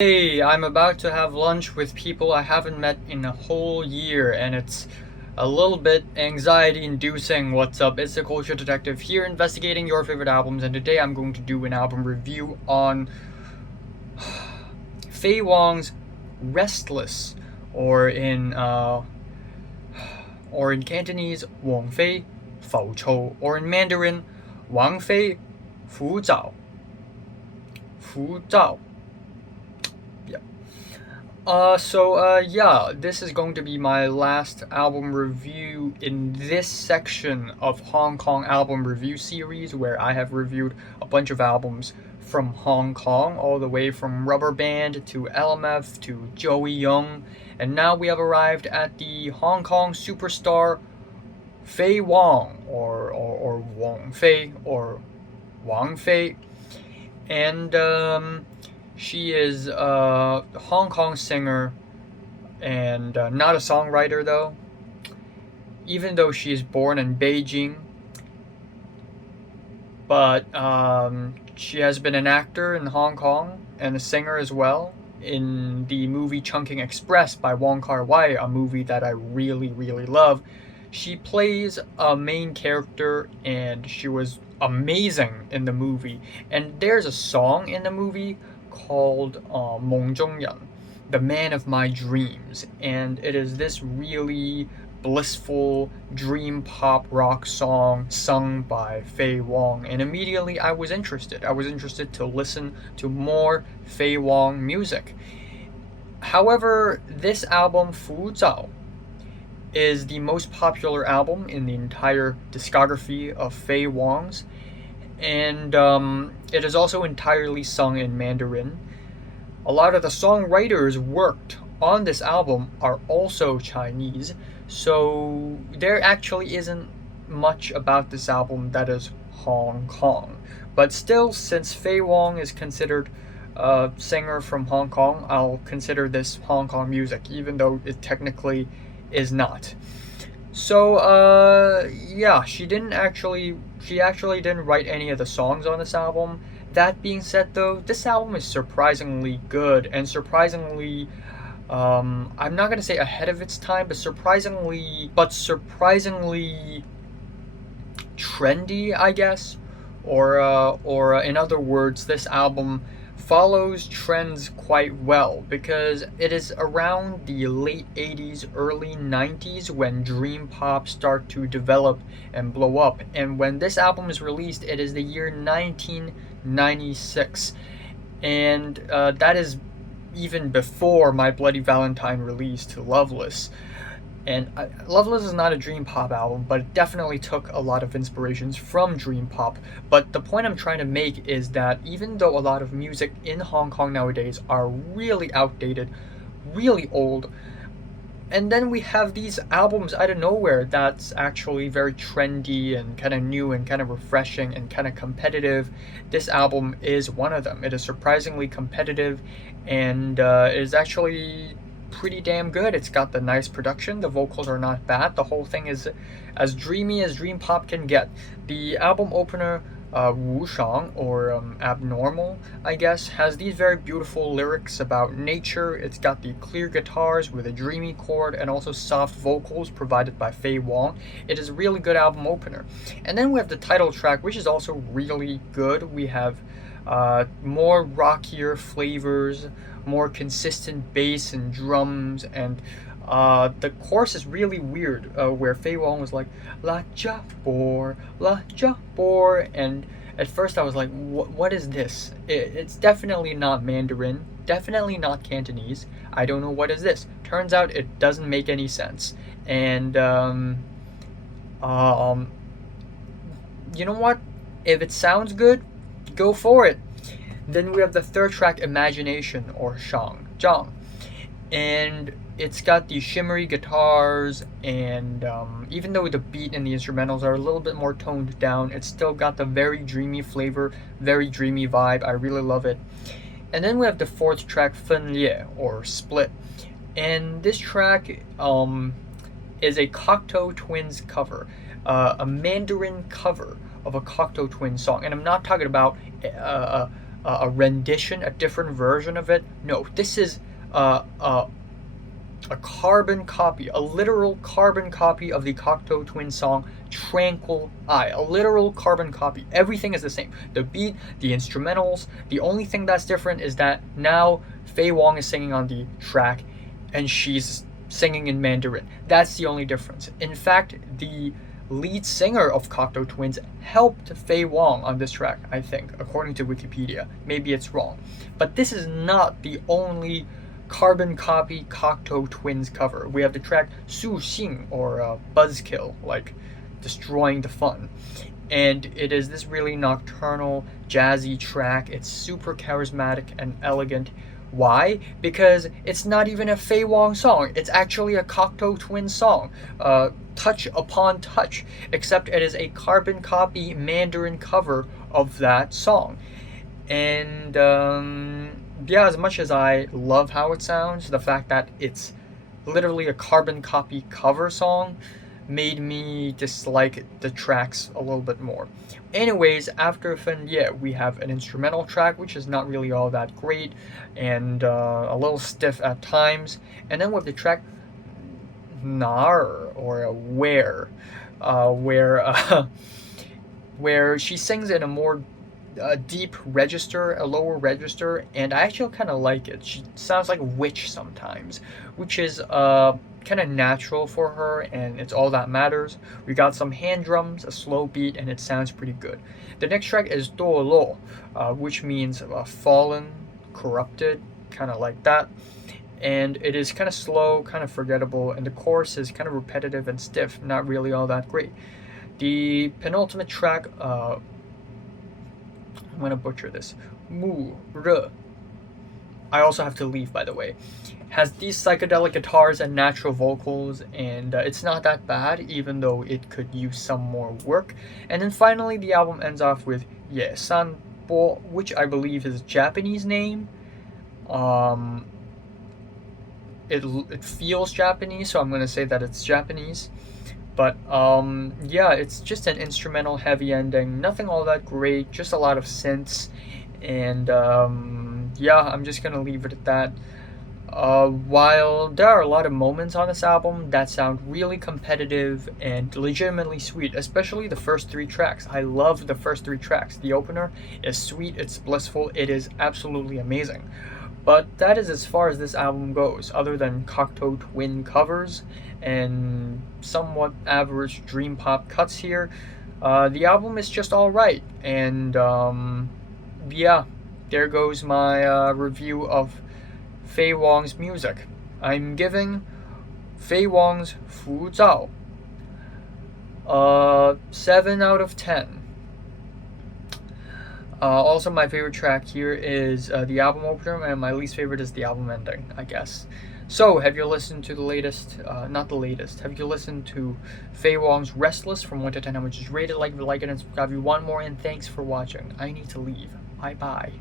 Hey, I'm about to have lunch with people I haven't met in a whole year, and it's a little bit anxiety inducing. What's up? It's the Culture Detective here investigating your favorite albums, and today I'm going to do an album review on Faye Wong's Restless, or in uh, or in Cantonese, Wang Fei Fuzao, or in Mandarin, Wang Fei Fuzao. Fuzao. Yeah, this is going to be my last album review in this section of Hong Kong album review series where I have reviewed a bunch of albums from Hong Kong, all the way from Rubber Band to LMF to Joey Young, and now we have arrived at the Hong Kong superstar Faye Wong, or Wong Fei, or Wang Fei, and she is a Hong Kong singer and not a songwriter, though. Even though she is born in Beijing, but she has been an actor in Hong Kong and a singer as well in the movie Chungking Express by Wong Kar-wai, a movie that I really, really love. She plays a main character, and she was amazing in the movie. And there's a song in the movie called "梦中人," the man of my dreams, and it is this really blissful dream pop rock song sung by Faye Wong, and immediately I was interested. I was interested to listen to more Faye Wong music. However, this album, Fuzao, is the most popular album in the entire discography of Faye Wong's, and it is also entirely sung in Mandarin. A lot of the songwriters worked on this album are also Chinese, so there actually isn't much about this album that is Hong Kong. But still, since Faye Wong is considered a singer from Hong Kong, I'll consider this Hong Kong music, even though it technically is not. So yeah, she actually didn't write any of the songs on this album. That being said, though, this album is surprisingly good and surprisingly, I'm not gonna say ahead of its time, but surprisingly trendy, I guess. Or in other words, this album follows trends quite well because it is around the late 80s, early 90s when dream pop start to develop and blow up. And when this album is released, it is the year 1996, and that is even before My Bloody Valentine released Loveless. And Loveless is not a dream pop album, but it definitely took a lot of inspirations from dream pop. But the point I'm trying to make is that even though a lot of music in Hong Kong nowadays are really outdated, really old, and then we have these albums out of nowhere that's actually very trendy and kind of new and kind of refreshing and kind of competitive. This album is one of them. It is surprisingly competitive, and it is actually pretty damn good. It's got the nice production, the vocals are not bad, the whole thing is as dreamy as dream pop can get. The album opener, Wu Shang, or Abnormal, I guess, has these very beautiful lyrics about nature. It's got the clear guitars with a dreamy chord and also soft vocals provided by Faye Wong. It is a really good album opener. And then we have the title track, which is also really good. We have more rockier flavors, more consistent bass and drums, and the chorus is really weird, where Faye Wong was like, La Ja Bor, and at first I was like, what is this? It's definitely not Mandarin, definitely not Cantonese. I don't know what is this. Turns out it doesn't make any sense. And you know what? If it sounds good, go for it. Then we have the third track, Imagination, or Shang Zhang, and it's got these shimmery guitars, and even though the beat and the instrumentals are a little bit more toned down, it's still got the very dreamy flavor, very dreamy vibe. I really love it. And then we have the fourth track, 分裂, or Split, and this track is a Cocteau Twins cover, a Mandarin cover of a Cocteau Twins song, and I'm not talking about a rendition, a different version of it. No, this is a carbon copy, a literal carbon copy of the Cocteau Twins song Tranquil Eye. A literal carbon copy. Everything is the same. The beat, the instrumentals. The only thing that's different is that now Faye Wong is singing on the track and she's singing in Mandarin. That's the only difference. In fact, the lead singer of Cocteau Twins helped Faye Wong on this track, I think, according to Wikipedia. Maybe it's wrong. But this is not the only carbon copy Cocteau Twins cover. We have the track Su Xing, or Buzzkill, like destroying the fun. And it is this really nocturnal, jazzy track. It's super charismatic and elegant. Why? Because it's not even a Faye Wong song. It's actually a Cocteau Twins song. Touch upon touch. Except it is a carbon copy Mandarin cover of that song. And yeah, as much as I love how it sounds, the fact that it's literally a carbon copy cover song made me dislike the tracks a little bit more. Anyways, after Fenye, we have an instrumental track, which is not really all that great and a little stiff at times. And then with the track Nar, or Where, where she sings in a more deep register, a lower register, and I actually kind of like it. She sounds like a witch sometimes, which is kind of natural for her, and it's all that matters. We got some hand drums, a slow beat, and it sounds pretty good. The next track is Do Lo, which means fallen, corrupted, kind of like that. And it is kind of slow, kind of forgettable, and the chorus is kind of repetitive and stiff, not really all that great. The penultimate track, I'm gonna butcher this. Mu Re. I also have to leave, by the way. Has these psychedelic guitars and natural vocals, and it's not that bad, even though it could use some more work. And then finally, the album ends off with Ye San Bo, which I believe is a Japanese name. It feels Japanese, so I'm gonna say that it's Japanese. But yeah, it's just an instrumental heavy ending. Nothing all that great, just a lot of synths. And yeah, I'm just gonna leave it at that. While there are a lot of moments on this album that sound really competitive and legitimately sweet, especially the first three tracks. I love the first three tracks. The opener is sweet, it's blissful, it is absolutely amazing. But that is as far as this album goes, other than Cocteau Twin covers and somewhat average dream pop cuts here. The album is just alright, and yeah, there goes my review of Faye Wong's music. I'm giving Faye Wong's Fuzao 7 out of 10. Also, my favorite track here is the album opener, and my least favorite is the album ending, I guess. So, have you listened to the latest, not the latest, have you listened to Faye Wong's Restless from 1 to 10, how much is rated? Like it and subscribe if you want more, and thanks for watching. I need to leave. Bye-bye.